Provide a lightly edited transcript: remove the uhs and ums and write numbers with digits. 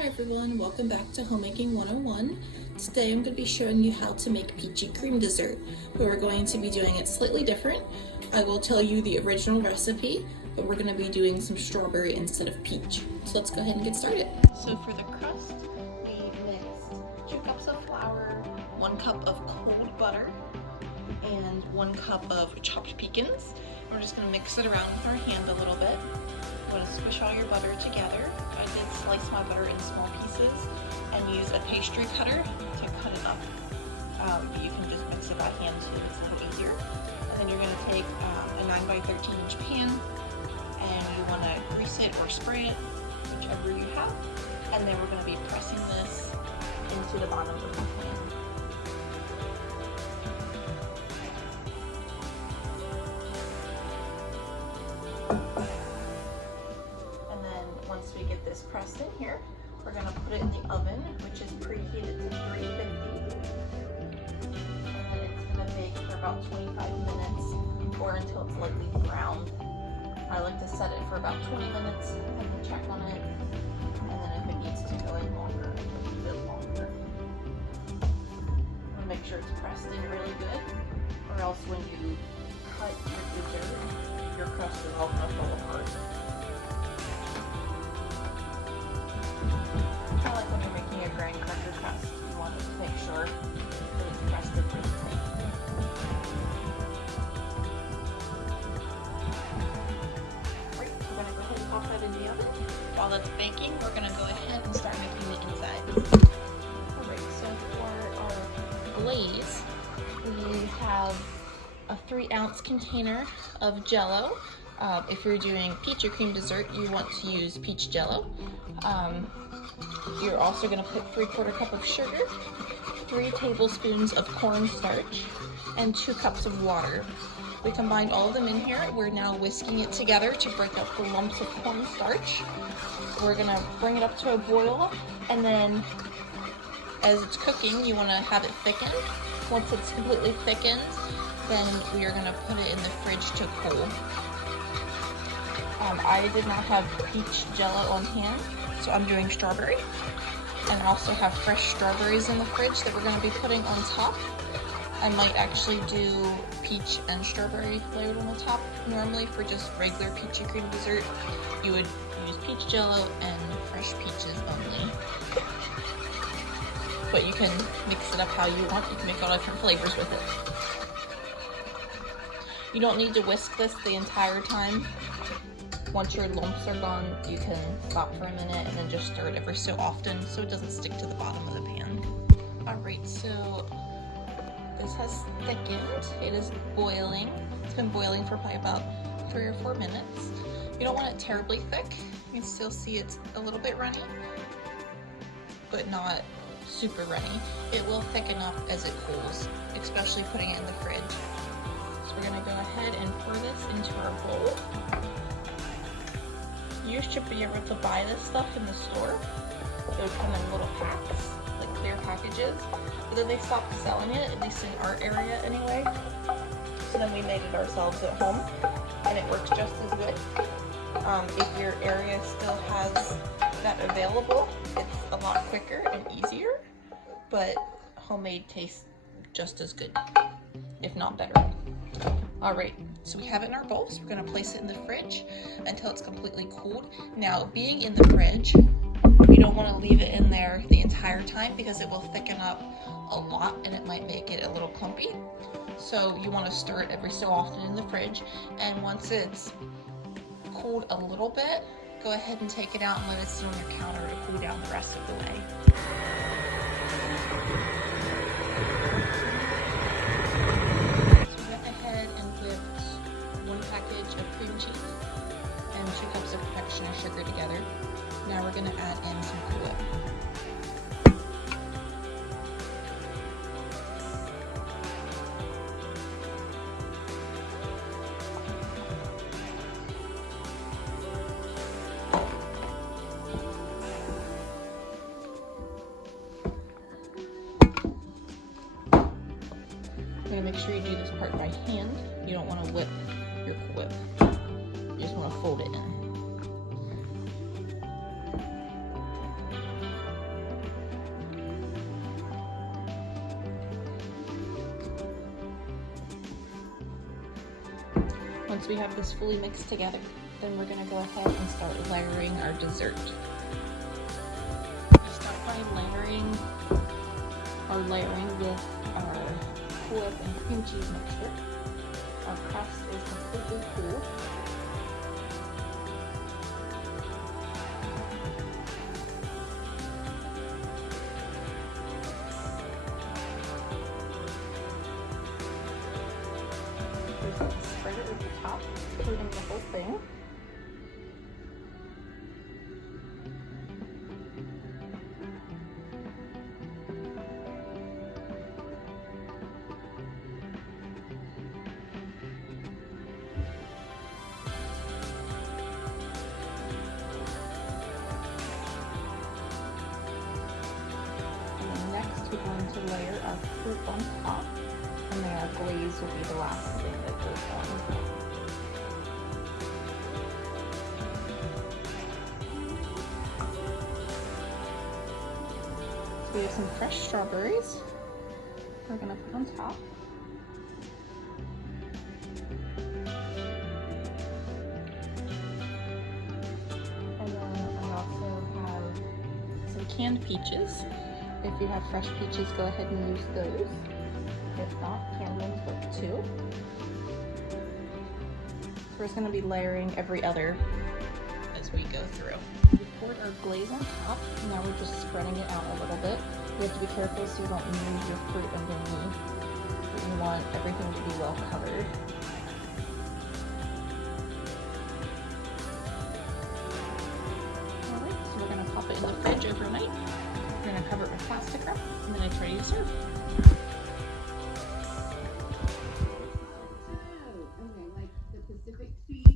Hi everyone, welcome back to Homemaking 101. Today I'm going to be showing you how to make peachy cream dessert, but we're going to be doing it slightly different. I will tell you the original recipe, but we're going to be doing some strawberry instead of peach. So let's go ahead and get started. So for the crust, we mixed 2 cups of flour, 1 cup of cold butter, and 1 cup of chopped pecans. We're just going to mix it around with our hand a little bit. I'm going to squish all your butter together. I did slice my butter in small pieces and use a pastry cutter to cut it up. But you can just mix it by hand too, it's a little easier. And then you're going to take a 9 by 13 inch pan, and you want to grease it or spray it, whichever you have. And then we're going to be pressing this into the bottom of the pan. Once we get this pressed in here, we're going to put it in the oven, which is preheated to 350. And then it's going to bake for about 25 minutes or until it's lightly browned. I like to set it for about 20 minutes and then check on it. And then if it needs to go in longer, a bit longer. Make sure it's pressed in really good, or else when you cut your dessert, your crust is all going to fall apart. Kind of like when you're making a graham cracker crust, you want to make sure that it's pressed in really tight. Right, we're going to go ahead and pop that in the oven. While it's baking, we're going to go ahead and start making the inside. Alright, so for our glaze, we have a 3-ounce container of Jell-O. If you're doing peach or cream dessert, you want to use peach Jell-O. You're also going to put 3/4 cup of sugar, 3 tablespoons of cornstarch, and 2 cups of water. We combined all of them in here. We're now whisking it together to break up the lumps of cornstarch. We're going to bring it up to a boil, and then as it's cooking, you want to have it thickened. Once it's completely thickened, then we are going to put it in the fridge to cool. I did not have peach Jell-O on hand, so I'm doing strawberry. And I also have fresh strawberries in the fridge that we're going to be putting on top. I might actually do peach and strawberry layered on the top. Normally for just regular peachy cream dessert, you would use peach Jell-O and fresh peaches only. But you can mix it up how you want. You can make all different flavors with it. You don't need to whisk this the entire time. Once your lumps are gone, you can stop for a minute and then just stir it every so often so it doesn't stick to the bottom of the pan. Alright, so this has thickened. It is boiling. It's been boiling for probably about 3 or 4 minutes. You don't want it terribly thick. You can still see it's a little bit runny, but not super runny. It will thicken up as it cools, especially putting it in the fridge. So we're going to go ahead and pour this into our bowl. You should be able to buy this stuff in the store. They would come in little packs, like clear packages. But then they stopped selling it, at least in our area anyway. So then we made it ourselves at home, and it works just as good. If your area still has that available, it's a lot quicker and easier, but homemade tastes just as good, if not better. Alright, so we have it in our bowl, so we're going to place it in the fridge until it's completely cooled. Now, being in the fridge, you don't want to leave it in there the entire time because it will thicken up a lot and it might make it a little clumpy. So you want to stir it every so often in the fridge, and once it's cooled a little bit, go ahead and take it out and let it sit on your counter to cool down the rest of the way. Cream cheese and 2 cups of confectioner sugar together. Now we're going to add in some Cool Whip. You're going to make sure you do this part by hand. You don't want to whip your Cool Whip. You just want to fold it in. once we have this fully mixed together, then we're gonna go ahead and start layering our dessert. We start by layering with our Cool Whip and cream cheese mixture. Our crust is completely cool. Spread it over the top, including the whole thing. And then next we're going to layer our fruit on top. And then our glaze will be the last thing that goes on. So we have some fresh strawberries we're going to put on top. And then I also have some canned peaches. If you have fresh peaches, go ahead and use those. If not, canned ones work too. So we're just going to be layering every other as we go through. We poured our glaze on top. Now we're just spreading it out a little bit. You have to be careful so you don't lose your fruit underneath. But you want everything to be well covered. Alright, so we're going to pop it in the fridge overnight. We're going to cover it with plastic wrap and then it's ready to serve.